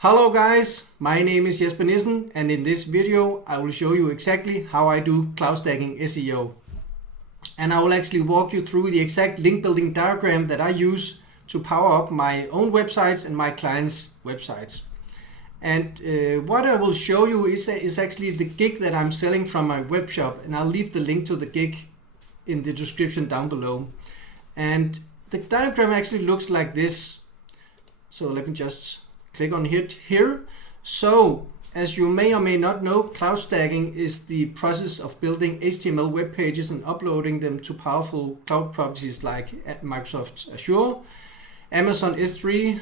Hello guys, my name is Jesper Nissen, and in this video I will show you exactly how I do cloud stacking SEO. And I will actually walk you through the exact link building diagram that I use to power up my own websites and my clients' websites. And what I will show you is actually the gig that I'm selling from my web shop, and I'll leave the link to the gig in the description down below. And the diagram actually looks like this. So let me just click on it here. So as you may or may not know, cloud stacking is the process of building HTML web pages and uploading them to powerful cloud properties like Microsoft Azure, Amazon S3,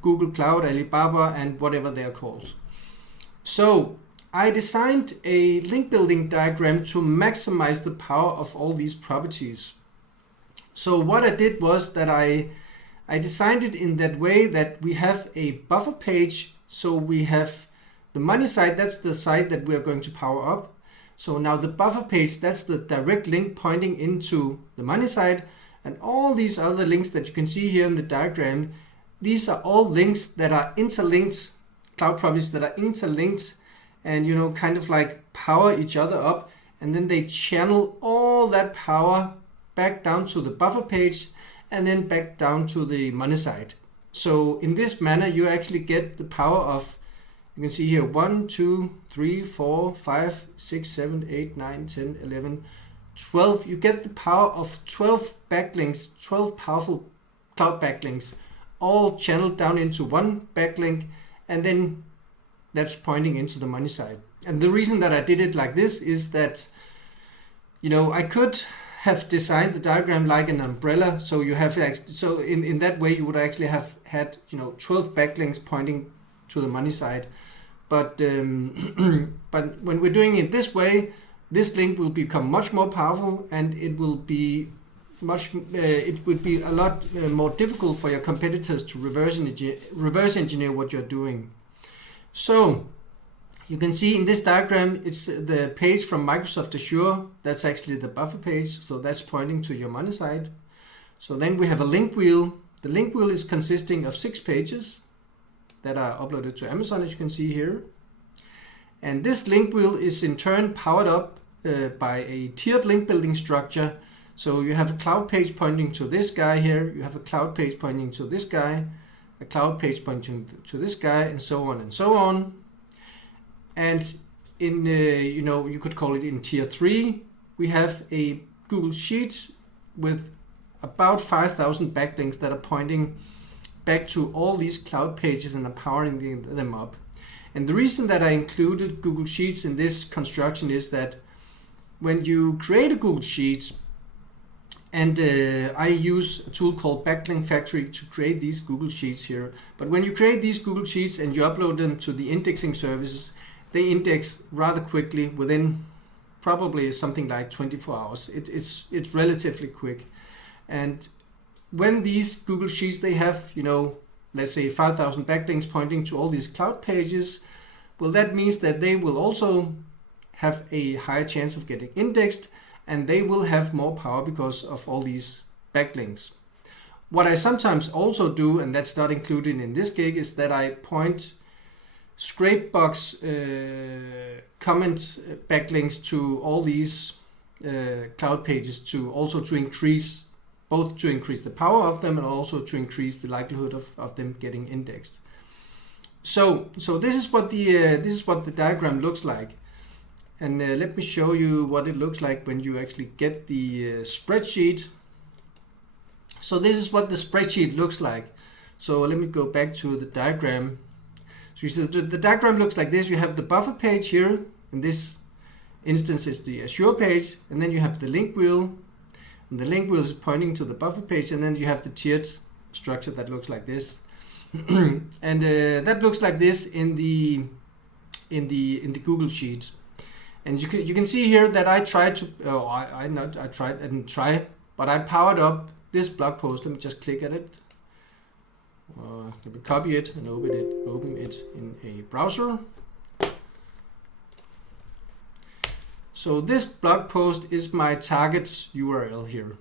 Google Cloud, Alibaba, and whatever they are called. So I designed a link building diagram to maximize the power of all these properties. So what I did was that I designed it in that way that we have a buffer page. So we have the money site, that's the site that we are going to power up. So now the buffer page, that's the direct link pointing into the money site. And all these other links that you can see here in the diagram, these are all links that are interlinked, cloud properties that are interlinked and kind of like power each other up. And then they channel all that power back down to the buffer page and then back down to the money site. So in this manner, you actually get the power of, you can see here, 1, 2, 3, 4, 5, 6, 7, 8, 9, 10, 11, 12. You get the power of 12 backlinks, 12 powerful cloud backlinks, all channeled down into one backlink, and then that's pointing into the money site. And the reason that I did it like this is that, I could have designed the diagram like an umbrella. So you have in that way you would actually have had 12 backlinks pointing to the money side. But but when we're doing it this way, this link will become much more powerful, and it will be it would be a lot more difficult for your competitors to reverse engineer what you're doing. So you can see in this diagram, it's the page from Microsoft Azure. That's actually the buffer page. So that's pointing to your money site. So then we have a link wheel. The link wheel is consisting of 6 pages that are uploaded to Amazon, as you can see here. And this link wheel is in turn powered up by a tiered link building structure. So you have a cloud page pointing to this guy here. You have a cloud page pointing to this guy, a cloud page pointing to this guy, and so on and so on. And in, you could call it in tier 3, we have a Google Sheets with about 5,000 backlinks that are pointing back to all these cloud pages and are powering them up. And the reason that I included Google Sheets in this construction is that when you create a Google Sheets, and I use a tool called Backlink Factory to create these Google Sheets here. But when you create these Google Sheets and you upload them to the indexing services, they index rather quickly, within probably something like 24 hours. It's relatively quick. And when these Google Sheets, they have, let's say 5,000 backlinks pointing to all these cloud pages, well, that means that they will also have a higher chance of getting indexed, and they will have more power because of all these backlinks. What I sometimes also do, and that's not included in this gig, is that I point scrapebox comment backlinks to all these cloud pages to increase the power of them and also to increase the likelihood of them getting indexed. So this is what the diagram looks like. And let me show you what it looks like when you actually get the spreadsheet. So this is what the spreadsheet looks like. So let me go back to the diagram. So you see the diagram looks like this. You have the buffer page here. In this instance, it's the Azure page. And then you have the link wheel. And the link wheel is pointing to the buffer page. And then you have the tiered structure that looks like this. And that looks like this in the Google Sheets. And you can see here that I tried to, I didn't try, but I powered up this blog post. Let me just click at it. Let me copy it and open it in a browser. So this blog post is my target URL here.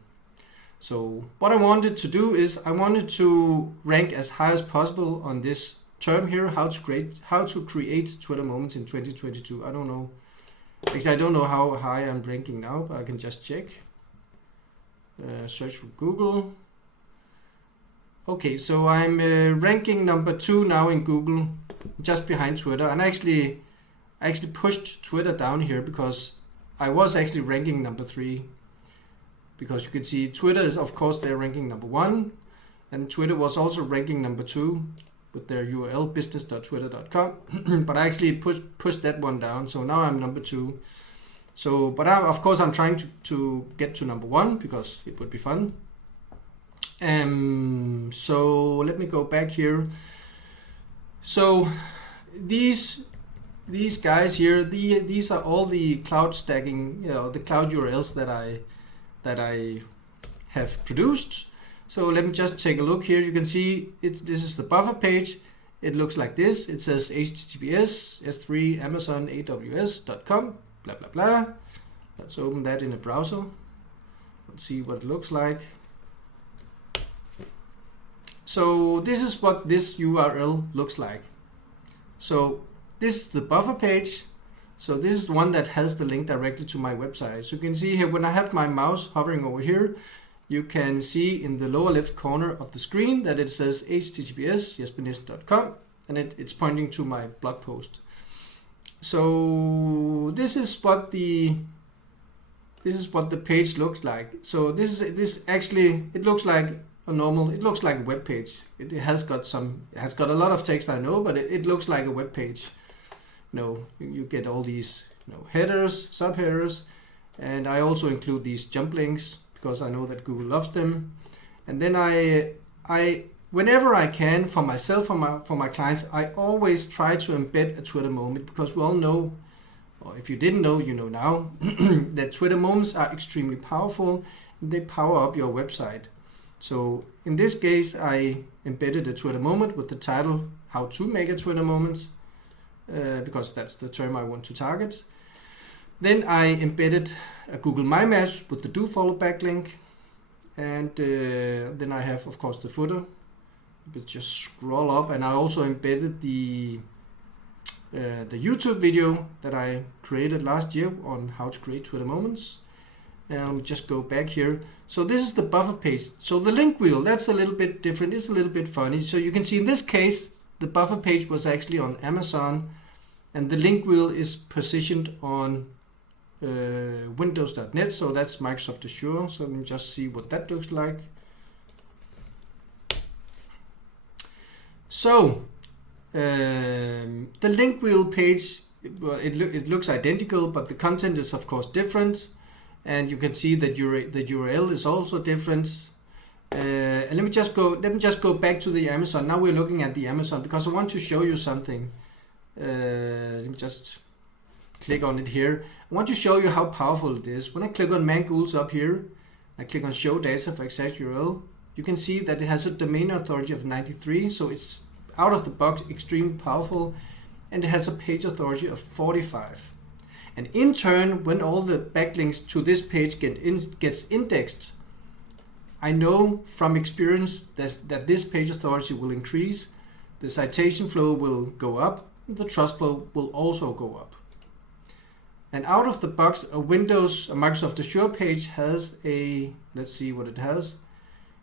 So what I wanted to do is I wanted to rank as high as possible on this term here, how to create Twitter moments in 2022. I don't know. Actually, I don't know how high I'm ranking now, but I can just check. Search for Google. Okay, so I'm ranking number 2 now in Google, just behind Twitter. And I actually pushed Twitter down here because I was actually ranking number 3. Because you can see Twitter is, of course, they're ranking number 1. And Twitter was also ranking number 2 with their URL business.twitter.com. But I actually pushed that one down. So now I'm number 2. So, but of course I'm trying to get to number 1 because it would be fun. So let me go back here. So these guys here, these are all the cloud stacking, the cloud URLs that I have produced. So let me just take a look here. You can see this is the buffer page. It looks like this. It says https s3 amazon aws.com blah blah blah. Let's open that in a browser. Let's see what it looks like. So this is what this URL looks like. So this is the buffer page. So this is the one that has the link directly to my website. So you can see here when I have my mouse hovering over here, you can see in the lower left corner of the screen that it says https jespernissen.com, and it's pointing to my blog post. So this is what the page looks like. So this actually, it looks like a normal, it looks like a web page. It has got a lot of text, I know, but it looks like a web page. You get all these headers, subheaders, and I also include these jump links because I know that Google loves them. And then I whenever I can, for myself, for my clients, I always try to embed a Twitter moment, because we all know, or if you didn't know, you know now, that Twitter moments are extremely powerful and they power up your website. So in this case, I embedded a Twitter moment with the title, How to Make a Twitter Moment, because that's the term I want to target. Then I embedded a Google My Maps with the do follow backlink. And then I have, of course, the footer. But just scroll up, and I also embedded the YouTube video that I created last year on how to create Twitter moments. And just go back here. So this is the buffer page. So the link wheel, that's a little bit different. It's a little bit funny. So you can see in this case, the buffer page was actually on Amazon, and the link wheel is positioned on windows.net. So that's Microsoft Azure. So let me just see what that looks like. So the link wheel page, well, it looks identical, but the content is of course different, and you can see that the URL is also different. And let me just go back to the Amazon. Now we're looking at the Amazon because I want to show you something. Let me just click on it here. I want to show you how powerful it is. When I click on Mangools up here, I click on Show Data for Exact URL. You can see that it has a domain authority of 93, so it's out of the box extremely powerful, and it has a page authority of 45. And in turn, when all the backlinks to this page gets indexed, I know from experience that this page authority will increase, the citation flow will go up, the trust flow will also go up. And out of the box, a Microsoft Azure page has a, let's see what it has.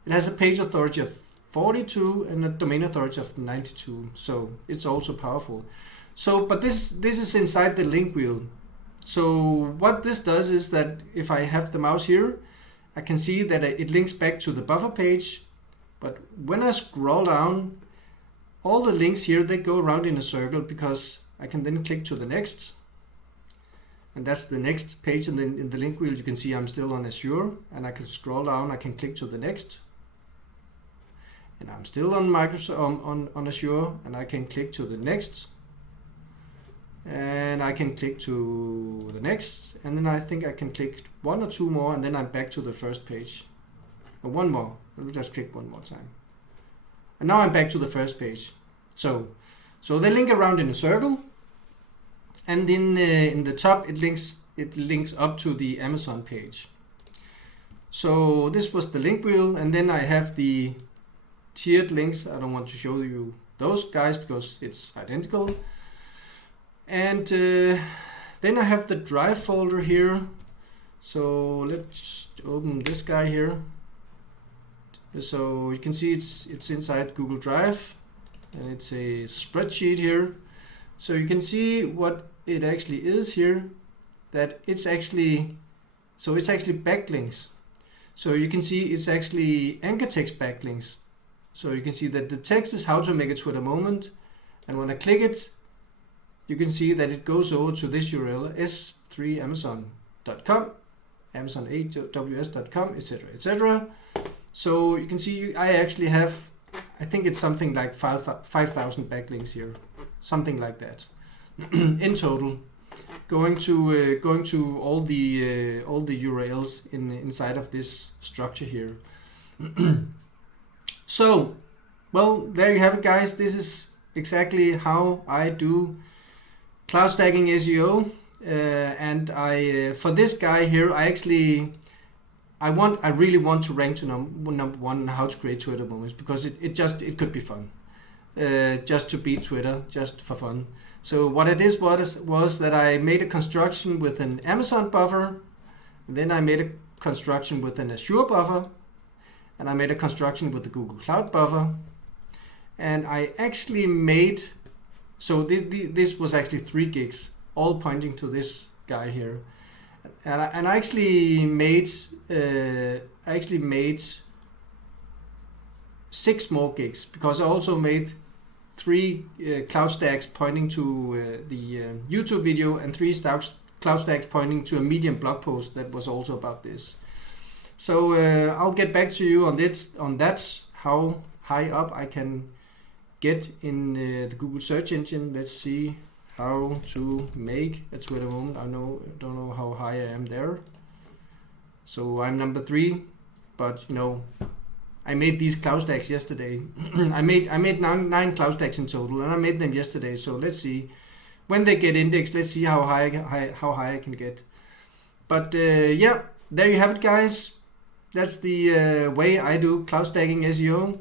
It has a page authority of 42 and a domain authority of 92. So it's also powerful. So, but this is inside the link wheel. So what this does is that if I have the mouse here, I can see that it links back to the buffer page. But when I scroll down, all the links here, they go around in a circle, because I can then click to the next. And that's the next page. And then in the link wheel, you can see I'm still on Azure, and I can scroll down, I can click to the next. And I'm still on Microsoft on Azure, and I can click to the next. And I can click to the next, and then I think I can click one or two more, and then I'm back to the first page. Or one more. Let me just click one more time. And now I'm back to the first page. So they link around in a circle, and in the top it links up to the Amazon page. So this was the link wheel, and then I have the tiered links. I don't want to show you those guys because it's identical. And then I have the drive folder here. So let's open this guy here. So you can see it's inside Google Drive, and it's a spreadsheet here. So you can see what it actually is here, that it's actually backlinks. So you can see it's actually anchor text backlinks. So you can see that the text is how to make a Twitter moment, and when I click it, you can see that it goes over to this URL, s3amazon.com, amazon8ws.com, etc., etc. So you can see I actually have, I think it's something like 5,000 backlinks here, something like that, in total, going to all the URLs inside of this structure here. So, well, there you have it, guys. This is exactly how I do cloud stacking SEO, and for this guy here, I really want to rank to number one how to create Twitter moments, because it could be fun, just to beat Twitter, just for fun. So what it is was that I made a construction with an Amazon buffer, and then I made a construction with an Azure buffer, and I made a construction with the Google Cloud buffer, and I actually made, so this was actually 3 gigs, all pointing to this guy here. And I actually made 6 more gigs, because I also made 3 cloud stacks pointing to the YouTube video, and 3 cloud stacks pointing to a Medium blog post that was also about this. So I'll get back to you on that, how high up I can get in the Google search engine. Let's see how to make a Twitter moment. I don't know how high I am there. So I'm number 3, but you know, I made these cloud stacks yesterday. I made 9 cloud stacks in total, and I made them yesterday. So let's see when they get indexed. Let's see how high I can get. But yeah, there you have it, guys. That's the way I do cloud stacking SEO.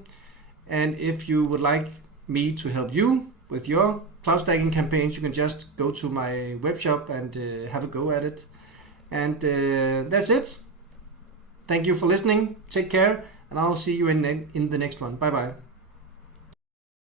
And if you would like me to help you with your cloud stacking campaigns, you can just go to my web shop and have a go at it. And that's it. Thank you for listening. Take care, and I'll see you in the next one. Bye bye.